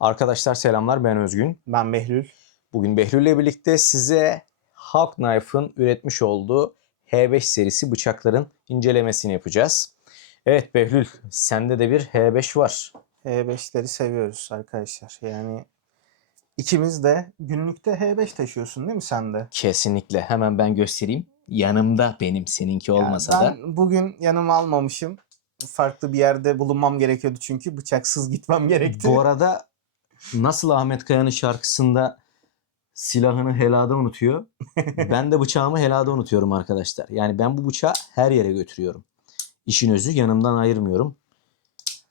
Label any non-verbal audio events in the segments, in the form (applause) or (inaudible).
Arkadaşlar selamlar ben Özgün. Ben Behlül. Bugün Behlül ile birlikte size Hawk Knife'ın üretmiş olduğu H5 serisi bıçakların incelemesini yapacağız. Evet Behlül sende de bir H5 var. H5'leri seviyoruz arkadaşlar. Yani ikimiz de günlükte H5 taşıyorsun değil mi sen de? Kesinlikle hemen ben göstereyim. Yanımda benim seninki Yani olmasa da. ben bugün yanıma almamışım. Farklı bir yerde bulunmam gerekiyordu çünkü bıçaksız gitmem gerekti. Bu arada nasıl Ahmet Kaya'nın şarkısında silahını helada unutuyor. (laughs) ben de bıçağımı helada unutuyorum arkadaşlar. Yani ben bu bıçağı her yere götürüyorum. İşin özü yanımdan ayırmıyorum.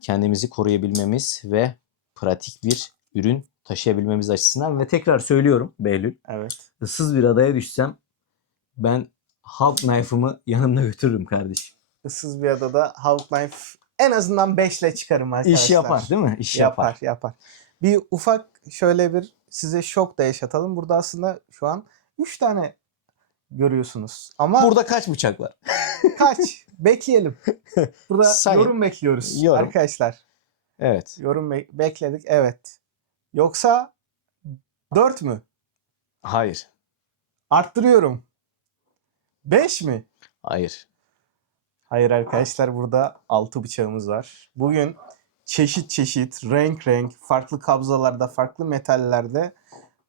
Kendimizi koruyabilmemiz ve pratik bir ürün taşıyabilmemiz açısından ve tekrar söylüyorum Behlül. Evet. ıssız bir adaya düşsem ben Hawk Knife'ımı yanımda götürürüm kardeşim. Issız bir adada Hawk Knife en azından 5 ile çıkarım arkadaşlar. İş yapar değil mi? İş yapar. yapar. Yapar. Bir ufak şöyle bir size şok da yaşatalım. Burada aslında şu an 3 tane görüyorsunuz. Ama Burada kaç bıçak var? (laughs) kaç? Bekleyelim. (laughs) Burada Sayın. yorum bekliyoruz Yorum. arkadaşlar. Evet. Yorum be- bekledik. Evet. Yoksa 4 mü? Hayır. Arttırıyorum. 5 mi? Hayır. Hayır arkadaşlar burada 6 bıçağımız var. Bugün çeşit çeşit, renk renk, farklı kabzalarda, farklı metallerde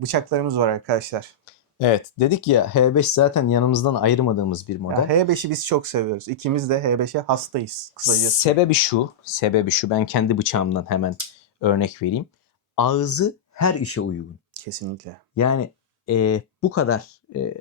bıçaklarımız var arkadaşlar. Evet dedik ya H5 zaten yanımızdan ayırmadığımız bir Ya model. H5'i biz çok seviyoruz. İkimiz de H5'e hastayız kısacası. Sebebi şu, sebebi şu. Ben kendi bıçağımdan hemen örnek vereyim. Ağzı her işe uygun. Kesinlikle. Yani e, bu kadar e,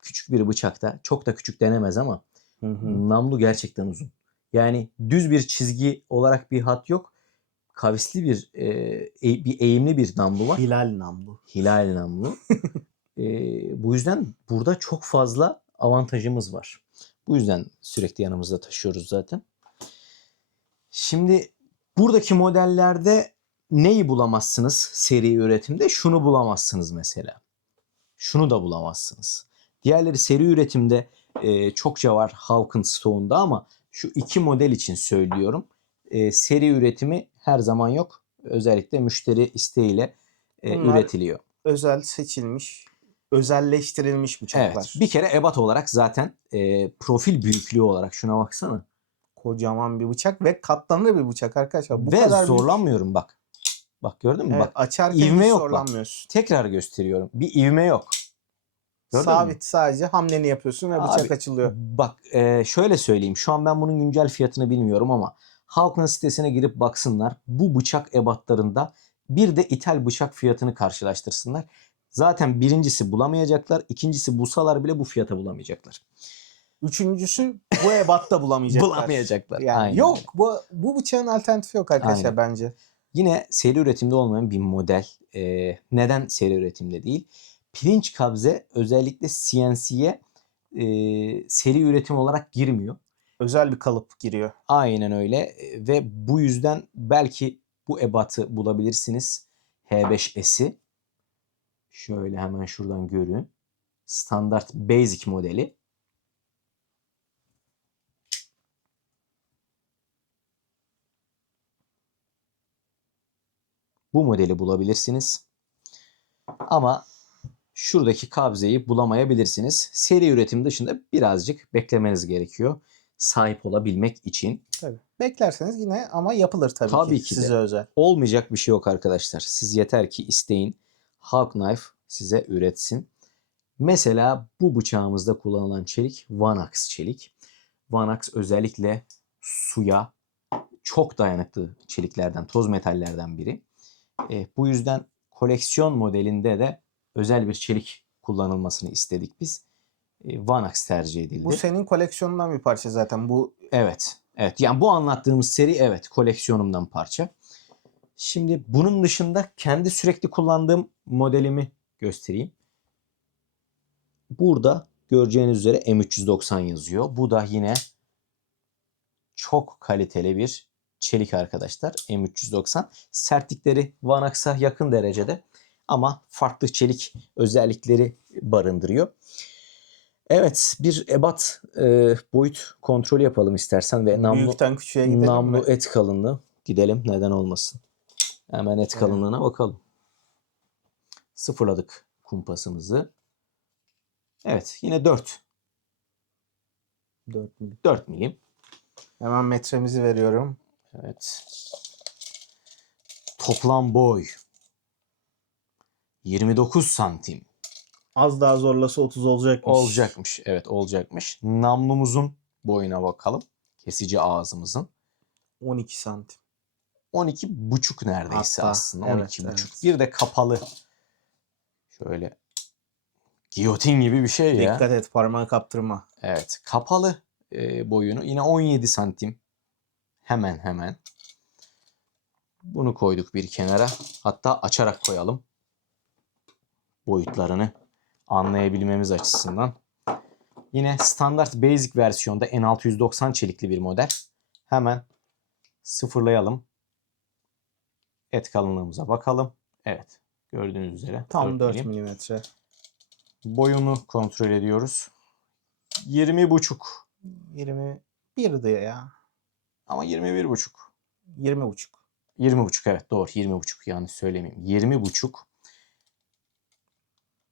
küçük bir bıçakta çok da küçük denemez ama Hı hı. namlu gerçekten uzun. Yani düz bir çizgi olarak bir hat yok. Kavisli bir e, e- bir eğimli bir namlu var. Hilal namlu. Hilal namlu. (laughs) E, bu yüzden burada çok fazla avantajımız var. Bu yüzden sürekli yanımızda taşıyoruz zaten. Şimdi buradaki modellerde neyi bulamazsınız seri üretimde? Şunu bulamazsınız mesela. Şunu da bulamazsınız. Diğerleri seri üretimde e, çokça var Hawk'ın stoğunda ama şu iki model için söylüyorum. E, seri üretimi her zaman yok. Özellikle müşteri isteğiyle e, Bunlar üretiliyor. Özel seçilmiş, özelleştirilmiş bıçaklar. Evet. Bir kere ebat olarak zaten e, profil büyüklüğü olarak şuna baksana. Kocaman bir bıçak ve katlanır bir bıçak arkadaşlar. Bu Ve kadar büyük. zorlanmıyorum bak. Bak gördün mü? Evet, Bak açarken ivme yok bak. zorlanmıyorsun. tekrar gösteriyorum. Bir ivme yok. Gördün Sabit mü? sadece hamleni yapıyorsun ve bıçak Abi, açılıyor. Bak e, şöyle söyleyeyim. Şu an ben bunun güncel fiyatını bilmiyorum ama Halkın sitesine girip baksınlar. Bu bıçak ebatlarında bir de ithal bıçak fiyatını karşılaştırsınlar. Zaten birincisi bulamayacaklar. ikincisi bulsalar bile bu fiyata bulamayacaklar. Üçüncüsü bu ebatta (laughs) bulamayacaklar. Bulamayacaklar. Yani Aynen yok bu bu bıçağın alternatifi yok arkadaşlar Aynen. bence. Yine seri üretimde olmayan bir model. Ee, neden seri üretimde değil? Pirinç kabze özellikle CNC'ye e, seri üretim olarak girmiyor. Özel bir kalıp giriyor. Aynen öyle ve bu yüzden belki bu ebatı bulabilirsiniz. H5S'i. Şöyle hemen şuradan görün. Standart Basic modeli. Bu modeli bulabilirsiniz. Ama şuradaki kabzeyi bulamayabilirsiniz. Seri üretim dışında birazcık beklemeniz gerekiyor. Sahip olabilmek için. Tabii. Beklerseniz yine ama yapılır tabii, Tabii ki, ki de. size özel. Olmayacak bir şey yok arkadaşlar. Siz yeter ki isteyin. Hawk Knife size üretsin. Mesela bu bıçağımızda kullanılan çelik Vanax çelik. Vanax özellikle suya çok dayanıklı çeliklerden, toz metallerden biri. E, bu yüzden koleksiyon modelinde de özel bir çelik kullanılmasını istedik biz. E, Vanax tercih edildi. Bu senin koleksiyonundan bir parça zaten. Bu Evet. Evet. Yani bu anlattığımız seri evet koleksiyonumdan parça. Şimdi bunun dışında kendi sürekli kullandığım modelimi göstereyim. Burada göreceğiniz üzere M390 yazıyor. Bu da yine çok kaliteli bir çelik arkadaşlar. M390. Sertlikleri Vanax'a yakın derecede ama farklı çelik özellikleri barındırıyor. Evet bir ebat e, boyut kontrolü yapalım istersen ve namlu, büyükten küçüğe gidelim namlu mi? et kalınlığı gidelim neden olmasın. Hemen et kalınlığına bakalım. Sıfırladık kumpasımızı. Evet yine 4. 4 milim. 4 milim. Hemen metremizi veriyorum. Evet. Toplam boy 29 santim. Az daha zorlasa 30 olacakmış. Olacakmış. Evet olacakmış. Namlumuzun boyuna bakalım. Kesici ağzımızın. 12 santim. 12 buçuk neredeyse Hatta, aslında. evet, 12 buçuk. evet. Bir de kapalı. Şöyle giyotin gibi bir şey ya. Dikkat et parmağı kaptırma. Evet. Kapalı e, boyunu yine 17 santim. Hemen hemen. Bunu koyduk bir kenara. Hatta açarak koyalım. Boyutlarını anlayabilmemiz açısından. Yine standart basic versiyonda N690 çelikli bir model. Hemen sıfırlayalım. Et kalınlığımıza bakalım. Evet. Gördüğünüz üzere. Tam 4 milim. milimetre. Boyunu kontrol ediyoruz. 20 buçuk. 21 de ya. Ama 21 buçuk. 20 buçuk. 20 buçuk evet doğru 20 buçuk yanlış söylemeyeyim. 20 buçuk.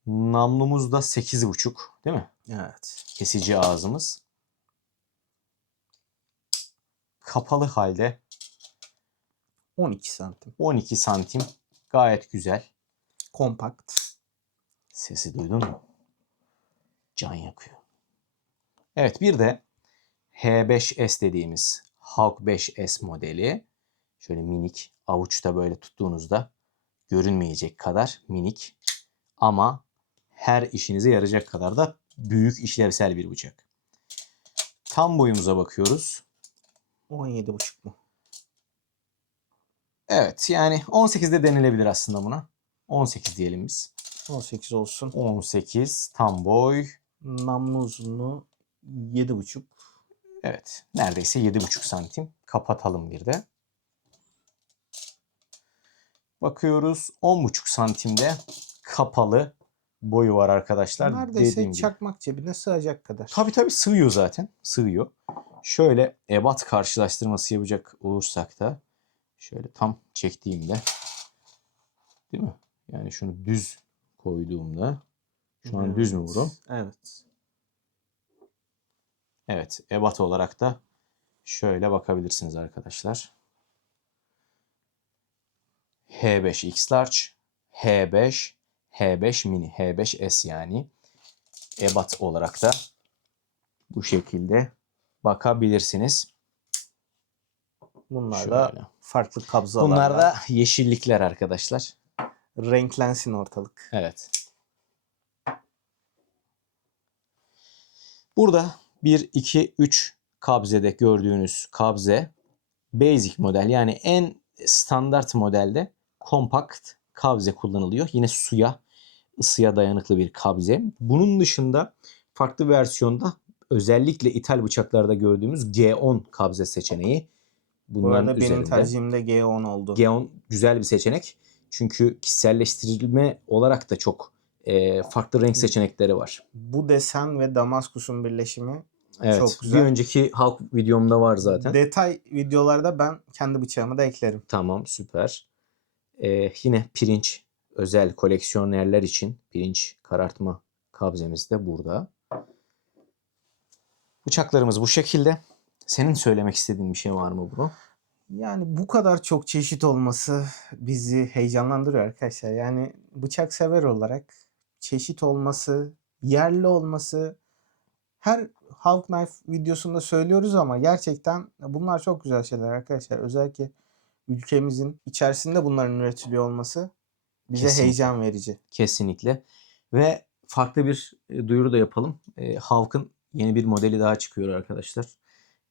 Namlumuz da 8 buçuk değil mi? Evet. Kesici ağzımız. Kapalı halde 12 santim. 12 santim. Gayet güzel. Kompakt. Sesi duydun mu? Can yakıyor. Evet bir de H5S dediğimiz Hawk 5S modeli. Şöyle minik avuçta böyle tuttuğunuzda görünmeyecek kadar minik ama her işinize yarayacak kadar da büyük işlevsel bir bıçak. Tam boyumuza bakıyoruz. 17 buçuk mu? Evet yani 18'de denilebilir aslında buna. 18 diyelim biz. 18 olsun. 18 tam boy. Namlu uzunluğu 7 buçuk. Evet. Neredeyse 7,5 santim. Kapatalım bir de. Bakıyoruz 10,5 santimde kapalı boyu var arkadaşlar. Neredeyse Dediğim gibi. çakmak cebine sığacak kadar. Tabii tabii sığıyor zaten. Sığıyor. Şöyle ebat karşılaştırması yapacak olursak da şöyle tam çektiğimde değil mi? Yani şunu düz koyduğumda şu an düz mü Evet, vurum? Evet. Evet, ebat olarak da şöyle bakabilirsiniz arkadaşlar. H5 X Large, H5, H5 Mini, H5S yani. Ebat olarak da bu şekilde bakabilirsiniz. Bunlar Şöyle. da farklı kabzalarla. Bunlar da yeşillikler arkadaşlar. renklensin ortalık. Evet. Burada 1, 2, 3 kabzede gördüğünüz kabze basic model yani en standart modelde kompakt kabze kullanılıyor. Yine suya, ısıya dayanıklı bir kabze. Bunun dışında farklı versiyonda özellikle ithal bıçaklarda gördüğümüz G10 kabze seçeneği. Bu Bunların arada benim üzerinde. tercihim de G10 oldu. Geon güzel bir seçenek. Çünkü kişiselleştirilme olarak da çok e, farklı renk seçenekleri var. Bu desen ve Damaskus'un birleşimi Evet. Çok güzel. Bir önceki halk videomda var zaten. detay videolarda ben kendi bıçağımı da eklerim. Tamam süper. E, yine pirinç özel koleksiyonerler için pirinç karartma kabzemiz de burada. Bıçaklarımız bu şekilde. Senin söylemek istediğin bir şey var mı bro? Yani bu kadar çok çeşit olması bizi heyecanlandırıyor arkadaşlar. Yani bıçak sever olarak çeşit olması, yerli olması her Halk Knife videosunda söylüyoruz ama gerçekten bunlar çok güzel şeyler arkadaşlar. Özellikle ülkemizin içerisinde bunların üretiliyor olması bize Kesinlikle. heyecan verici. Kesinlikle. Ve farklı bir e, duyuru da yapalım. E, Havk'ın yeni bir modeli daha çıkıyor arkadaşlar.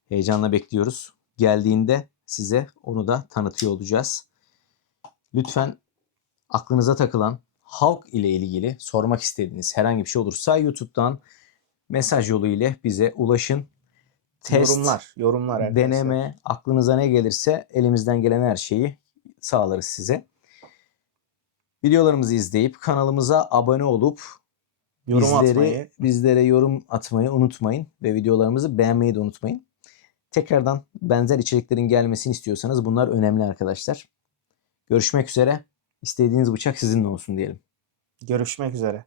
Heyecanla bekliyoruz. Geldiğinde size onu da tanıtıyor olacağız. Lütfen aklınıza takılan Havk ile ilgili sormak istediğiniz herhangi bir şey olursa YouTube'dan mesaj yolu ile bize ulaşın. Test, yorumlar, yorumlar arkadaşlar. deneme, aklınıza ne gelirse elimizden gelen her şeyi sağlarız size. Videolarımızı izleyip kanalımıza abone olup yorum bizleri, atmayı, bizlere yorum atmayı unutmayın ve videolarımızı beğenmeyi de unutmayın. Tekrardan benzer içeriklerin gelmesini istiyorsanız bunlar önemli arkadaşlar. Görüşmek üzere. İstediğiniz bıçak sizinle olsun diyelim. Görüşmek üzere.